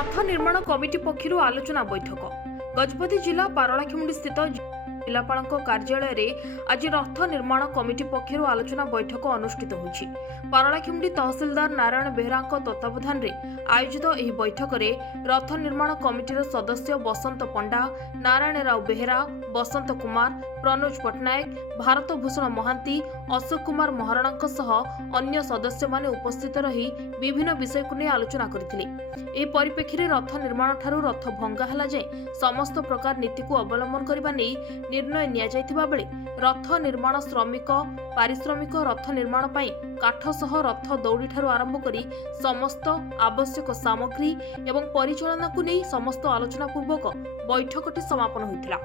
रथ निर्माण कमिटी पक्षर आलोचना बैठक गजपति जिला पारलाखेमुंडी स्थित जिलापाल कार्यालय में आज रथ निर्माण कमिटी पक्षर आलोचना बैठक अनुष्ठित होछि। पारलाखेमुंडी तहसीलदार नारायण बेहरा तत्वावधान में आयोजित यह बैठक में रथ निर्माण कमिटीर सदस्य बसंत पंडा, नारायण राव बेहरा, बसंत कुमार, प्रनोज पट्टनायक, भारत भूषण महांती, अशोक कुमार महाराणा सह अन्य सदस्य माने उपस्थित रही विभिन्न विषय को नहीं आलोचना करथिले। एही परिप्रेक्षी रथ निर्माण ठारू रथ भंगा हला जाए समस्त प्रकार नीति को अवलंबन करबा नै निर्णय निया जायथिबा बेले रथ निर्माण श्रमिक पारिश्रमिक रथ निर्माण पई काठ सह रथ दौड़ी ठारू आरंभ करी समस्त आवश्यक सामग्री एवं परिचालना को नहीं समस्त आलोचना पूर्वक बैठकटी समापन होइतिला।